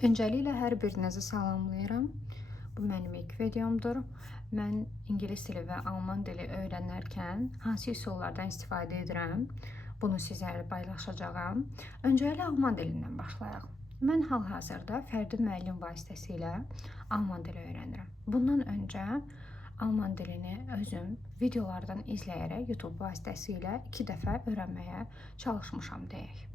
Öncəliklə hər birinizi salamlayıram. Bu mənim ilk videomdur. Mən ingilis dili və alman dili öyrənərkən hansı üsullardan istifadə edirəm, bunu sizlərlə paylaşacağam. Öncəliklə alman dilindən başlayaq. Mən hal-hazırda fərdi müəllim vasitəsilə alman dili öyrənirəm. Bundan öncə alman dilini özüm videolardan izləyərək YouTube vasitəsilə 2 dəfə öyrənməyə çalışmışam deyək.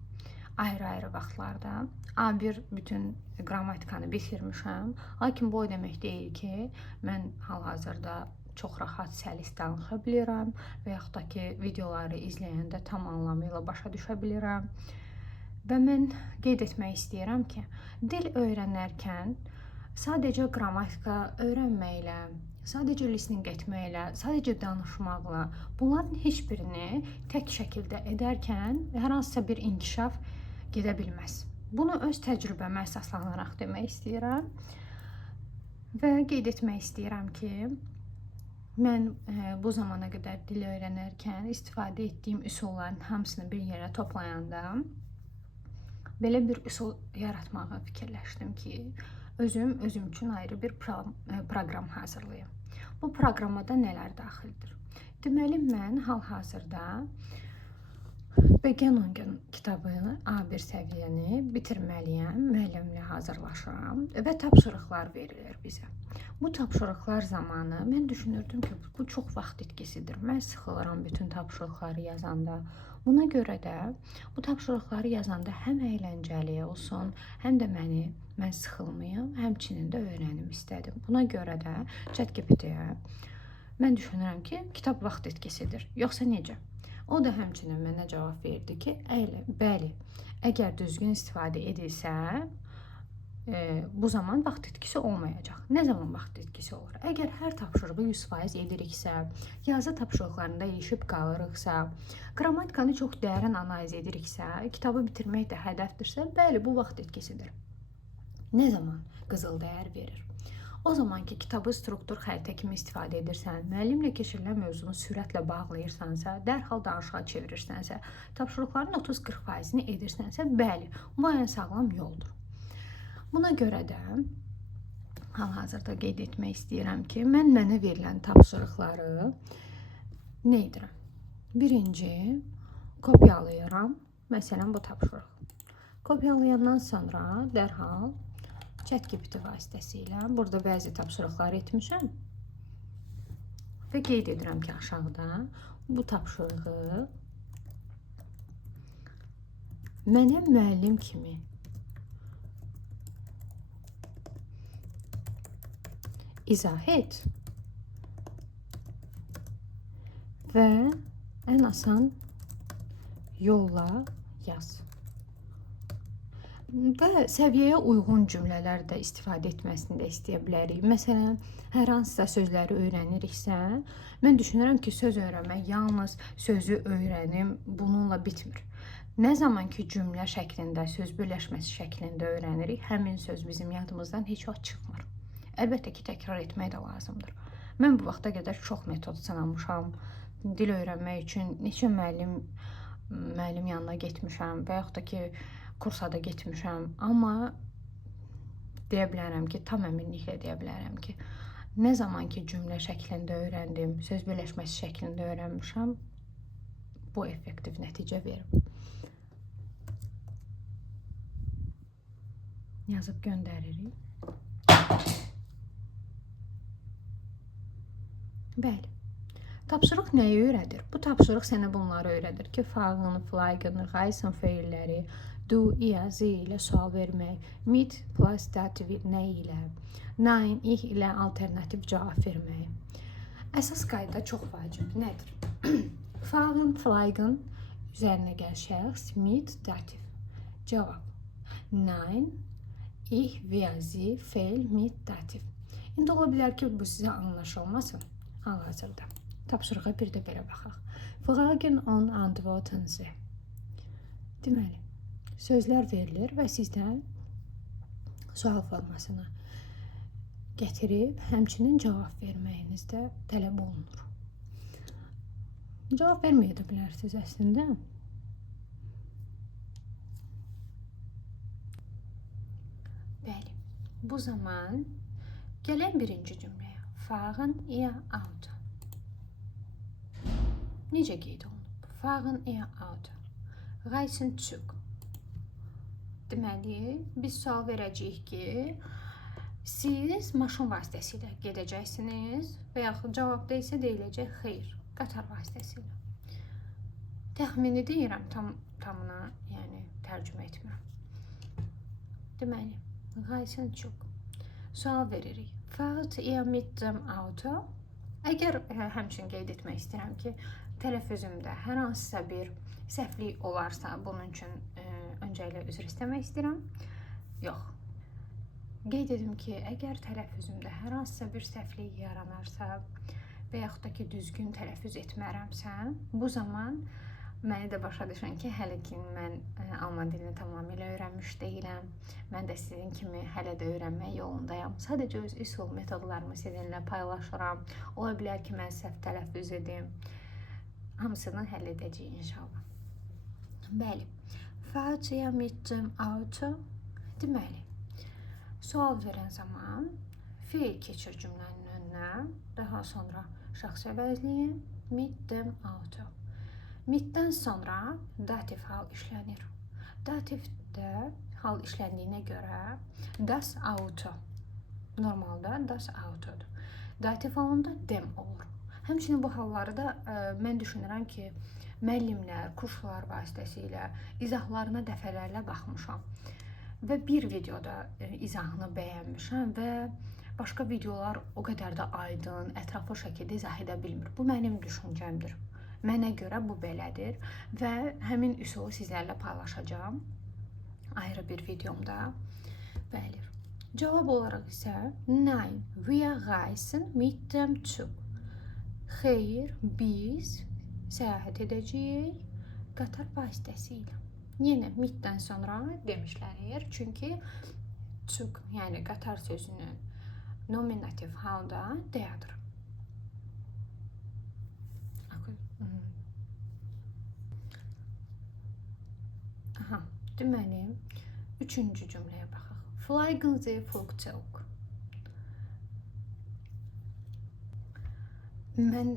Ayrı-ayrı vaxtlarda A1 bütün qrammatikanı bitirmişəm. Lakin bu o demək deyil ki, mən hal-hazırda çox rahat səlis danışa bilirəm və yaxud da ki, videoları izləyəndə tam anlamıyla başa düşə bilirəm. Və mən qeyd etmək istəyirəm ki, dil öyrənərkən sadəcə qrammatika öyrənməklə, sadəcə listening etməklə, sadəcə danışmaqla, bunların heç birini tək şəkildə edərkən hər hansısa bir inkişaf gedə bilməz. Bunu öz təcrübəmə əsaslanaraq demək istəyirəm və qeyd etmək istəyirəm ki, mən bu zamana qədər dil öyrənərkən istifadə etdiyim üsulların hamısını bir yerə toplayanda belə bir üsul yaratmağa fikirləşdim ki, özüm üçün ayrı bir proqram hazırlayım. Bu proqramada nələr daxildir? Deməli, mən hal-hazırda Beginning kitabı A1 səviyyəni bitirməliyəm, müəllimlə hazırlaşıram və tapşırıqlar verilir bizə. Bu tapşırıqlar zamanı mən düşünürdüm ki, bu çox vaxt itkisidir. Mən sıxılıram bütün tapşırıqları yazanda. Buna görə də bu tapşırıqları yazanda həm əyləncəli olsun, həm də mən sıxılmayım, həmçinin də öyrənim istədim. Buna görə də ChatGPT-yə mən düşünürəm ki, kitab vaxt itkisidir. Yoxsa necə? O da həmçinin mənə cavab verdi ki, bəli, əgər düzgün istifadə edilsə, bu zaman vaxt itkisi olmayacaq. Nə zaman vaxt itkisi olur? Əgər hər tapşırığı 100% ediriksə, yazı tapşırıqlarında ilişib qalırıqsa, qrammatikanı çox dərin analiz ediriksə, kitabı bitirmək də hədəfdirsə, bəli, bu vaxt itkisidir. Nə zaman qızıl dəyər verir? O zaman ki, kitabı struktur xəritə kimi istifadə edirsən, müəllimlə keçirilən mövzunu sürətlə bağlayırsansa, dərhal danışığa çevirirsənsə, tapşırıqların 30-40%-ni edirsənsə, bəli, bu ən sağlam yoldur. Buna görə də hal-hazırda qeyd etmək istəyirəm ki, mən mənə verilən tapşırıqları nə edirəm? Birinci, kopyalayıram, məsələn, bu tapşırıq. Kopyalayandan sonra dərhal ChatGPT vasitəsilə burada bəzi tapşırıqlar etmişəm və qeyd edirəm ki, aşağıda bu tapşırığı mənə müəllim kimi izah et və ən asan yolla yaz. Və səviyyəyə uyğun cümlələr də istifadə etməsini də istəyə bilərik. Məsələn, hər hansısa sözləri öyrəniriksə, mən düşünürəm ki, söz öyrənmək yalnız sözü öyrənim, bununla bitmir. Nə zaman ki, cümlə şəklində, söz birləşməsi şəklində öyrənirik, həmin söz bizim yadımızdan heç vaxt çıxmır. Əlbəttə ki, təkrar etmək də lazımdır. Mən bu vaxta qədər çox metod sınamışam. Dil öyrənmək üçün neçə müəllim yanına getmişəm və yaxud da ki, kursa da getmişəm, amma deyə bilərəm ki, tam əminliklə deyə bilərəm ki, nə zaman ki, cümlə şəklində öyrəndim, söz birləşməsi şəklində öyrənmişəm, bu effektiv nəticə verib. Yazıb göndəririk. Bəli. Tapşırıq nəyi öyrədir? Bu tapşırıq sənə bunları öyrədir ki, fağın, flaygın, qayısın feilləri, do, iazı ilə sual vermək, mit plus dativ nə ilə, nein, ich ilə alternativ cavab vermək. Əsas qayda çox vacib. Nədir? Fağın, flaygın üzərinə gəl şəxs, mit, dativ. Cavab. Nein, ich, iazı, feil, mit, dativ. İndi ola bilər ki, bu sizə anlaşılmasın hal-hazırda. Tapşırığa bir də belə baxaq. Fragen und antworten Sie. Deməli, sözlər verilir və sizdən sual formasını gətirib, həmçinin cavab verməyiniz də tələb olunur. Cavab verməyə də bilərsiniz əslində. Bəli. Bu zaman gələn birinci cümləyə. Fahren ihr Auto. Necə qeyd olunub? Fahren ihr Auto. Reisen Zug. Deməli, biz sual verəcəyik ki, siz maşın vasitəsilə gedəcəksiniz və yaxud cavabda isə deyiləcək xeyr, qatar vasitəsilə. Təxmini deyirəm, tamına, yəni tərcümə etmirəm. Deməli, Reisen Zug. Sual veririk. Fahrt ihr mit dem Auto? Əgər həmçinin qeyd etmək istəyirəm ki, tələffüzümdə hər hansısa bir səhvlik olarsa, bunun üçün öncəliklə üzr istəmək istəyirəm. Yox. Qeyd edim ki, əgər tələffüzümdə hər hansısa bir səhvlik yaranarsa və yaxud da ki, düzgün tələffüz etmərəmsə, bu zaman məni də başa düşən ki, hələ ki mən alman dilini tamamilə öyrənmiş deyiləm. Mən də sizin kimi hələ də öyrənmək yolundayam. Sadəcə öz üsul metodlarımı sizinlə paylaşıram. Ola bilər ki, mən səhv tələffüz edim. Hamısını həll edəcəyik inşallah. Bəli. Fahrt ihr mit dem Auto? Deməli, sual verən zaman feil keçir cümlənin önünə, daha sonra şəxs əvəzliyi mit dem Auto. Mitdən sonra dativ hal işlənir. Dativdə hal işləndiyinə görə das Auto. Normalda das Autodur. Dativ halında dem olur. Həmçinin bu halları da mən düşünürəm ki, müəllimlər, kurslar vasitəsilə izahlarına dəfələrlə baxmışam. Və bir videoda izahını bəyənmişəm və başqa videolar o qədər də aydın, ətraflı şəkildə izah edə bilmir. Bu mənim düşüncəmdir. Mənə görə bu belədir və həmin üsulu sizlərlə paylaşacağım ayrı bir videomda. Bəli. Cavab olaraq isə Nein, wir reisen mit dem Zug. Xeyr, biz səyahət edəcəyik qatar vasitəsilə. Yenə mitdən sonra demişlənir, çünki Zug, yəni qatar sözünün nominativ halda deyadır. Aha, deməli, üçüncü cümləyə baxaq. Fliegen Sie Flugzeug. Mən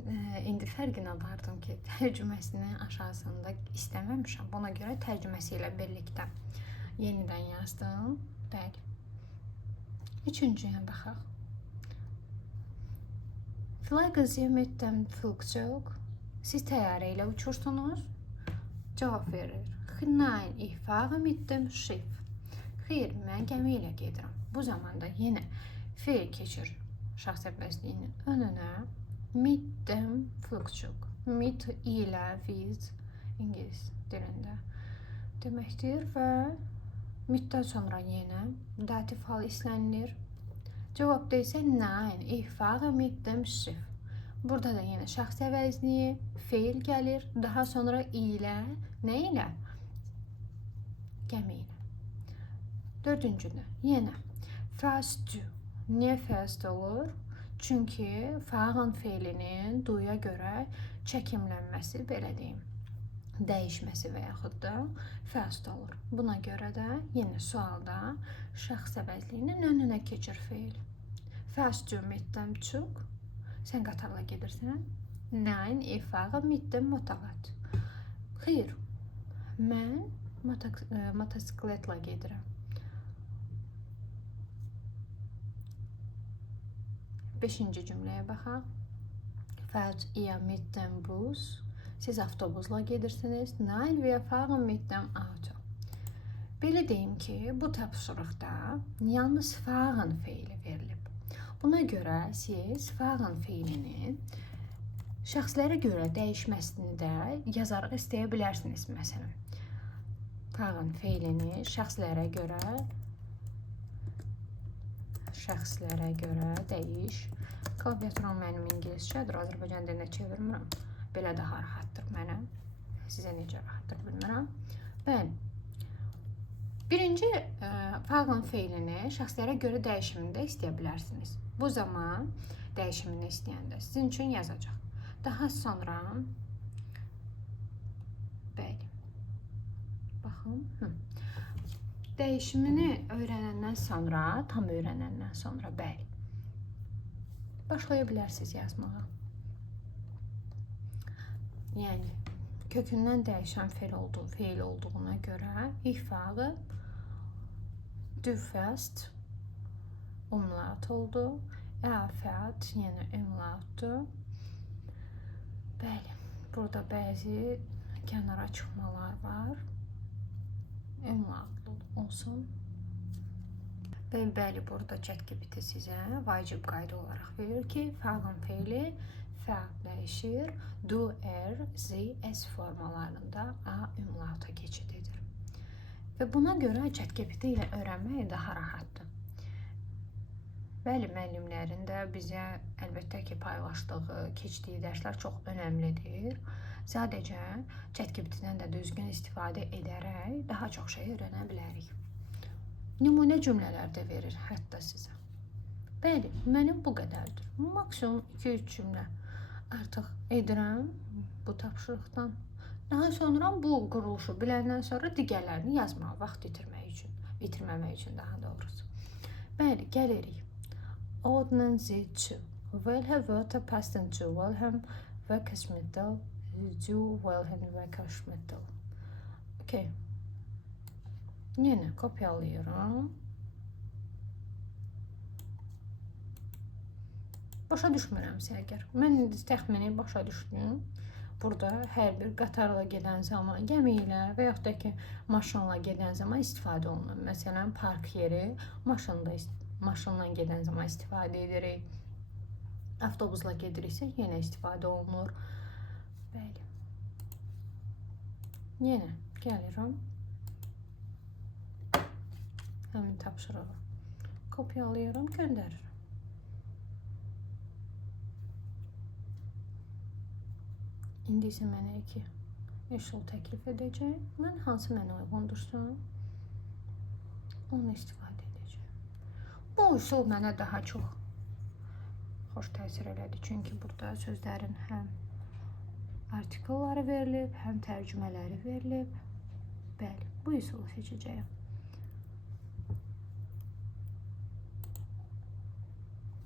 indi fərqinə vardım ki, tərcüməsini aşağısında istəməmişəm. Buna görə tərcüməsi ilə birlikdə yenidən yazdım. Bəli. Üçüncüyə baxaq. Fliegen Sie mit dem Flugzeug. Siz təyyarə ilə uçursunuz. Cavab verir. Nein, ich fahre mit dem Schiff. Xeyr, mən gəmi ilə gedirəm. Bu zamanda yenə feil keçir şəxs əvəzliyinin önünə. Mit dem Flugzeug. Mit ilə with ingilis dilində deməkdir və mitdən sonra yenə dativ hal işlənilir. Cavabda isə nein, ich fahre mit dem Schiff. Burada da yenə şəxs əvəzliyi, feil gəlir, daha sonra ilə, nə ilə? Gəmi ilə. Dördüncüdə yenə fährst du. Niyə fährst olur? Çünki fahren feilinin duya görə çəkimlənməsi, belə deyim, dəyişməsi və yaxud da fährst olur. Buna görə də yenə sualda şəxs əvəzliyinin önünə keçir feil. Fährst du mit dem Zug? Sən qatarla gedirsən? Nein, ich fahre mit dem Motorrad. Xeyr, mən motosikletlə gedirəm. Beşinci cümləyə baxaq. Fahrt ihr mit dem Bus? Siz avtobusla gedirsiniz. Nein, wir fahren mit dem Auto. Belə deyim ki, bu tapşırıqda yalnız fahren feili verilib. Buna görə siz fahren feilinin şəxslərə görə dəyişməsini də yazaraq istəyə bilərsiniz. Məsələn, fahren feilini şəxslərə görə dəyiş. Klaviaturam mənim ingiliscədir, Azərbaycan dilinə çevirmirəm. Belə daha rahatdır mənə. Sizə necə rahatdır bilmirəm. Bəli. Birinci fahren feilini şəxslərə görə dəyişimini də istəyə bilərsiniz. Bu zaman dəyişimini istəyəndə sizin üçün yazacaq. Daha sonra bəli. Baxın. dəyişimini öyrənəndən sonra, tam öyrənəndən sonra, bəli, başlaya bilərsiniz yazmağa. Yəni, kökündən dəyişən feil olduğuna görə ilk fəali du fast umlaut oldu. Fəat, yəni umlautdur. Bəli, burada bəzi kənara çıxmalar var. Umlautlu olsun. Bəli, burada ChatGPT sizə vacib qayda olaraq verir ki, fəalın feili fəal dəyişir. Do, z, s formalarında a umlauta keçid edir. Və buna görə ChatGPT ilə öyrənmək daha rahatdır. Bəli, müəllimlərin də bizə əlbəttə ki, paylaşdığı, keçdiyi dərslər çox önəmlidir. Sadəcə ChatGPT-dən də düzgün istifadə edərək daha çox şey öyrənə bilərik. Nümunə cümlələr də verir hətta sizə. Bəli, mənim bu qədərdir. Maksimum 2-3 cümlə artıq edirəm bu tapşırıqdan. Daha sonra bu quruluşu biləndən sonra digərlərini yazmağa, vaxt itirməmək üçün daha doğrusu. Bəli, gəlirik. Ordnen Sie zu. Welche Wörter passen zu welchem Verkehrsmittel? Zu welchem Verkehrsmittel? Okay. Yenə kopyalıyorum. Başa düşmürəmsə əgər. Mən təxmini başa düşdüm. Burada hər bir qatarla gedən zaman, gəmi ilə və yaxud da ki, maşınla gedən zaman istifadə olunur. Məsələn, park yeri maşınla gedən zaman istifadə edirik. Avtobusla gediriksə, yenə istifadə olunur. Bəli. Yenə gəlirəm. Həmin tapşırığı kopyalayıram, göndərirəm. İndi isə mənə 2 üsul təklif edəcək. Mən hansı mənə uyğundursa, onu istifadə edəcəm. Bu üsul mənə daha çox xoş təsir elədi. Çünki burada sözlərin həm artikelləri verilib, həm tərcümələri verilib. Bəli, bu üsulu seçəcəyəm.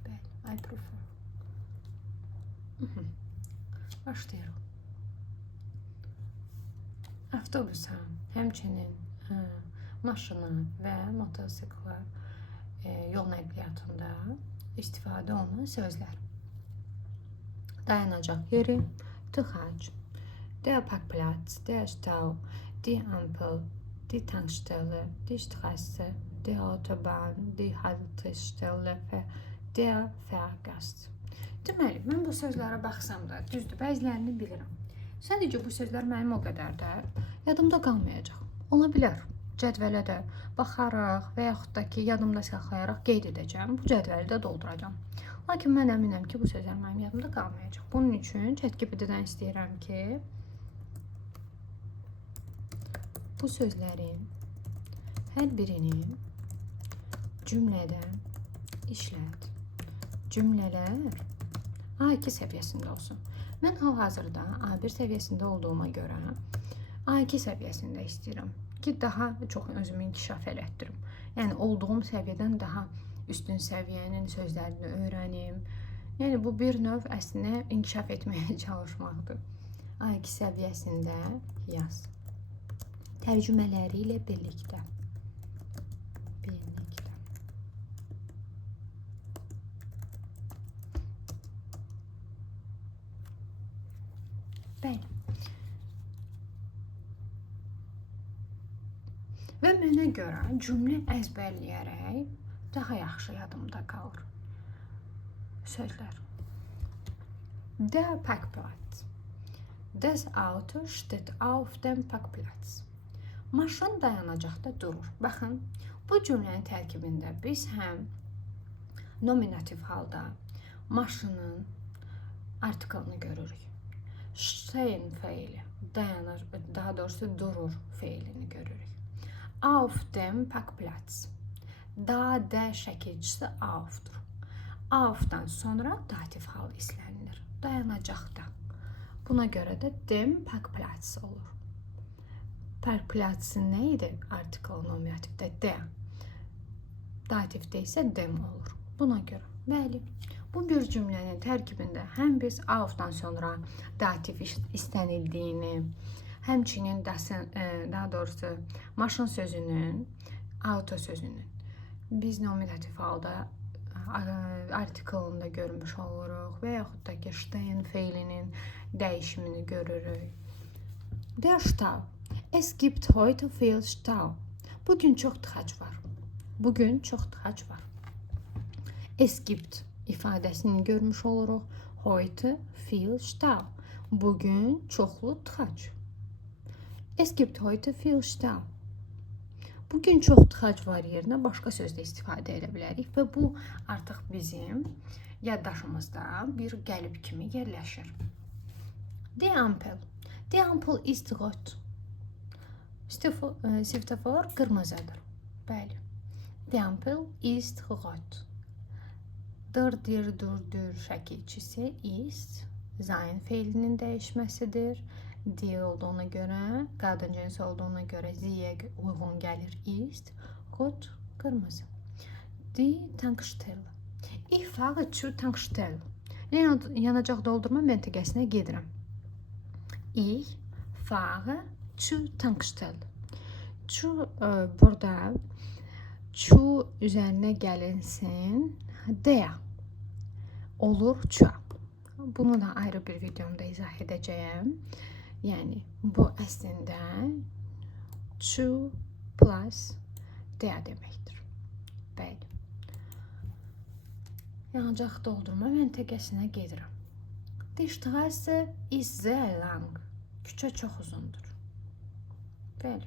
Bəli, I prefer. Başlayırıq. Avtobusa, həmçinin maşına və motosikla yol nəqliyyatında istifadə olunan sözlər. Dayanacaq yeri, tıxac, der Parkplatz, der Stau, die Ampel, die Tankstelle, die Straße, die Autobahn, die Haltestelle və der Fahrgast. Deməli, mən bu sözlərə baxsam da, düzdür, bəzilərini bilirəm. Sadəcə bu sözlər mənim o qədər də yadımda qalmayacaq. Ola bilər, cədvələ də baxaraq və yaxud da ki, yadımda saxlayaraq qeyd edəcəm. Bu cədvəli də dolduracam. Lakin mən əminəm ki, bu sözlər mənim yadımda qalmayacaq. Bunun üçün ChatGPT-dən istəyirəm ki, bu sözlərin hər birini cümlədə işlət. Cümlələr A2 səviyyəsində olsun. Mən hal-hazırda A1 səviyyəsində olduğuma görə A2 səviyyəsində istəyirəm ki, daha çox özümü inkişaf elətdirim. Yəni, olduğum səviyyədən daha üstün səviyyənin sözlərini öyrənim. Yəni, bu bir növ əslində inkişaf etməyə çalışmaqdır. A2 səviyyəsində yaz. Tərcümələri ilə birlikdə. Bəli. Və mənə görə cümlə əzbərləyərək daha yaxşı yadımda qalır. Sözlər. Der Parkplatz. Das Auto steht auf dem Parkplatz. Maşın dayanacaqda durur. Baxın, bu cümlənin tərkibində biz həm nominativ halda maşının artikelini görürük. Stehen feili, dayanır, daha doğrusu durur feilini görürük. Auf dem Parkplatz. Da, də şəkilcisi aufdur. Aufdan sonra dativ hal islənilir. Da, dayanacaqda. Buna görə də dem Parkplatz olur. Perkülyasiya nə idi? Artikl nominativdə de. Dativdə isə dem olur. Buna görə. Bəli. Bu bir cümlənin tərkibində həm biz aufdan sonra dativ istənildiyini, həmçinin daha doğrusu maşın sözünün, auto sözünün biz nominativ halda artiklında görmüş oluruq və yaxud da ki, stehen feilinin dəyişimini görürük. Der Stau. Es gibt heute viel Stau. Bugün çox tıxac var. Bugün çox tıxac var. Es gibt ifadəsini görmüş oluruq. Heute viel Stau. Bugün çoxlu tıxac. Es gibt heute viel Stau. Bugün çox tıxac var yerinə başqa sözdə istifadə edə bilərik və bu artıq bizim yaddaşımızda bir qəlib kimi yerləşir. Die Ampel. Die Ampel ist rot. Svetofor qırmızıdır. Bəli. Die Ampel ist rot. Durdur şəkilçisi ist sein feilinin dəyişməsidir. Die olduğuna görə, qadın cinsi olduğuna görə ziyə uyğun gəlir ist, rot, qırmızı. Die Tankstelle. Ich fahre zur Tankstelle. Yanacaq doldurma məntəqəsinə gedirəm. Ich fahre zur Tankstelle. Burada zu üzərinə gəlinsin der. Olur çua. Bunu da ayrı bir videomda izah edəcəyəm. Yəni, bu əslində zu plus der deməkdir. Bəli. Yanacaq doldurma məntəqəsinə gedirəm. Die Straße ist sehr lang. Küçə çox uzundur.